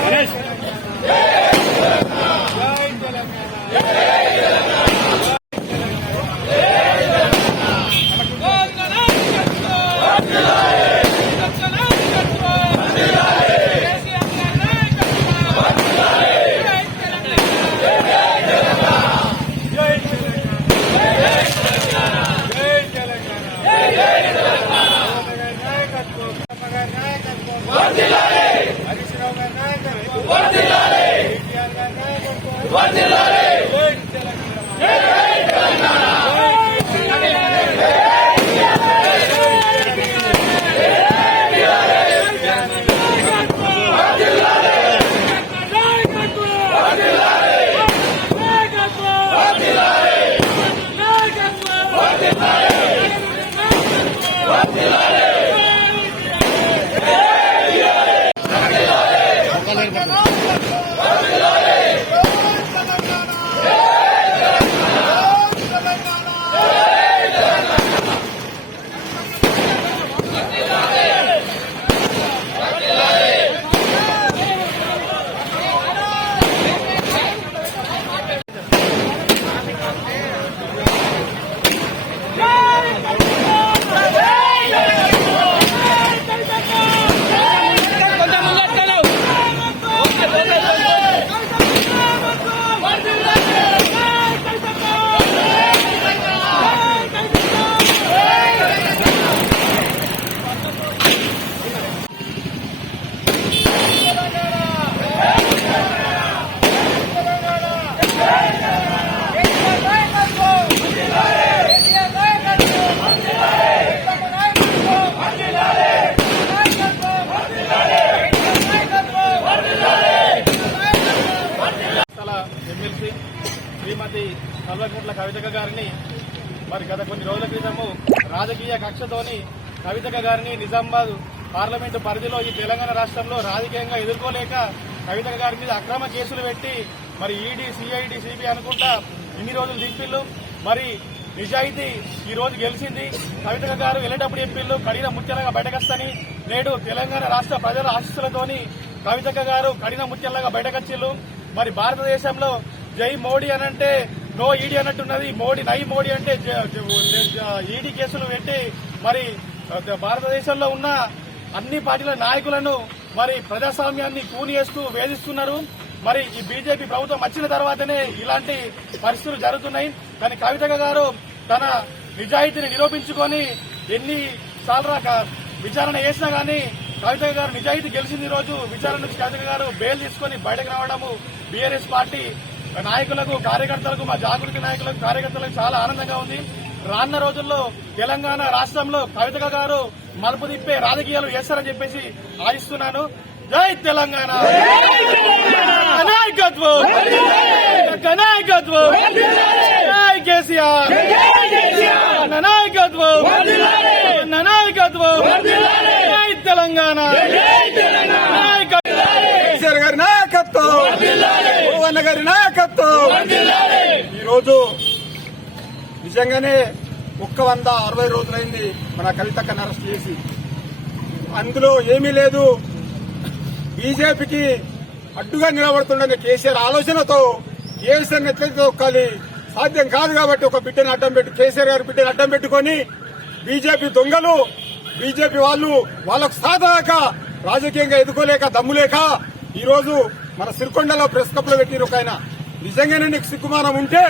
గణేష్ వందేమాతరం కవితక గారిని మరి గత కొన్ని రోజుల క్రితము రాజకీయ కక్షతోని కవితక గారిని నిజామాబాద్ పార్లమెంటు పరిధిలో ఈ తెలంగాణ రాష్ట్రంలో రాజకీయంగా ఎదుర్కోలేక కవితక గారి మీద అక్రమ కేసులు పెట్టి మరి ఈడీ సిఐడి సిబి అనుకుంటా ఇన్ని రోజులు దింపిల్లు. మరి నిజాయితీ ఈ రోజు గెలిచింది. కవితక గారు వెళ్ళేటప్పుడు చెప్పిల్లు కడిన ముత్యాలగా బయటకొస్తని నేడు తెలంగాణ రాష్ట్ర ప్రజల ఆశీస్సులతోని కవితక గారు కడిన ముత్యాలగా బయటకొచ్చిల్లు. మరి భారతదేశంలో జై మోడీ అనంటే నో ఈడీ అన్నట్టున్నది మోడీ నై మోడీ అంటే ఈడీ కేసులు పెట్టి మరి భారతదేశంలో ఉన్న అన్ని పార్టీల నాయకులను మరి ప్రజాస్వామ్యాన్ని కూని చేస్తూ వేధిస్తున్నారు. మరి ఈ బీజేపీ ప్రభుత్వం వచ్చిన తర్వాతనే ఇలాంటి పరిస్థితులు జరుగుతున్నాయి. కానీ కవితక గారు తన నిజాయితీని నిరూపించుకొని ఎన్ని సార్లు విచారణ చేసినా కానీ కవితక గారు నిజాయితీ గెలిచింది ఈ రోజు. విచారణ నుంచి కవితక గారు బెయిల్ తీసుకొని బయటకు రావడము బీఆర్ఎస్ పార్టీ నాయకులకు కార్యకర్తలకు మా జాగృతి నాయకులకు కార్యకర్తలకు చాలా ఆనందంగా ఉంది. రాన్న రోజుల్లో తెలంగాణ రాష్ట్రంలో కవితక గారు మలుపు తిప్పే రాజకీయాలు చేస్తారని చెప్పేసి ఆశిస్తున్నాను. జై తెలంగాణ! నాయకత్వం! నాయకత్వం! జై కేసీఆర్ నాయకత్వం నాయకత్వం జై తెలంగాణ నాయకత్వం కేసీఆర్ గారి నాయకత్వం భువన్న గారి నాయకత్వం. ఈరోజు నిజంగానే ఒక్క వంద అరవై రోజులైంది మన కవితక్కను అరెస్ట్ చేసి అందులో ఏమీ లేదు. బీజేపీకి అడ్డుగా నిలబడుతుండని కేసీఆర్ ఆలోచనతో కేసీఆర్ ఎట్లయితే తొక్కాలి సాధ్యం కాదు కాబట్టి ఒక బిడ్డను అడ్డం పెట్టి కేసీఆర్ గారి బిడ్డను అడ్డం పెట్టుకొని బీజేపీ దొంగలు బీజేపీ వాళ్ళు వాళ్ళకు సాధాక రాజకీయంగా ఎదుకోలేక దమ్ములేక ఈరోజు మన సిరికొండలో ప్రెస్ కప్లో పెట్టిన ఒక ఆయన. నిజంగానే నీకు సిగ్గుమానం ఉంటే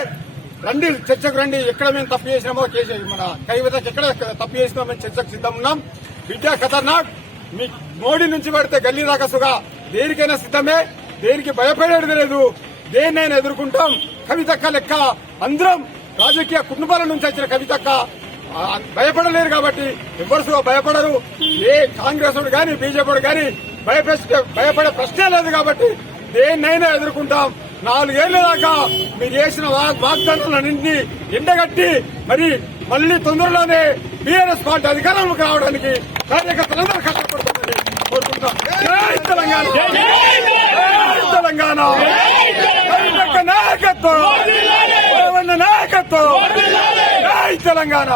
రండి చర్చకు రండి. ఎక్కడ మేము తప్పు చేసినామో కేసు మన కైవతకి ఎక్కడ తప్పు చేసినామో మేము చర్చకు సిద్ధం ఉన్నాం. విద్యా ఖతర్నాక్ మీ మోడీ నుంచి పడితే గల్లీ రాకసుగా దేనికైనా సిద్ధమే. దేనికి భయపడేది లేదు. దేన్నైనా ఎదుర్కొంటాం. కవితక్క లెక్క అందరం రాజకీయ కుటుంబాల నుంచి వచ్చిన కవితక్క. భయపడలేరు కాబట్టి ఎవరు భయపడరు. ఏ కాంగ్రెస్ వాడు గాని బీజేపీ గాని భయపడే ప్రశ్నే లేదు కాబట్టి దేన్నైనా ఎదుర్కొంటాం. నాలుగేళ్ళ దాకా మీరు చేసిన వాగ్- వాగ్దానాలన్నింటినీ ఎండగట్టి మరి మళ్ళీ తొందరలోనే బీఆర్ఎస్ పార్టీ అధికారంలోకి రావడానికి కార్యకర్తలందరూ కష్టపడుతుందని కోరుకుంటాం జై తెలంగాణ! జై తెలంగాణ! నాయకత్వం! నాయకత్వం! జై తెలంగాణ!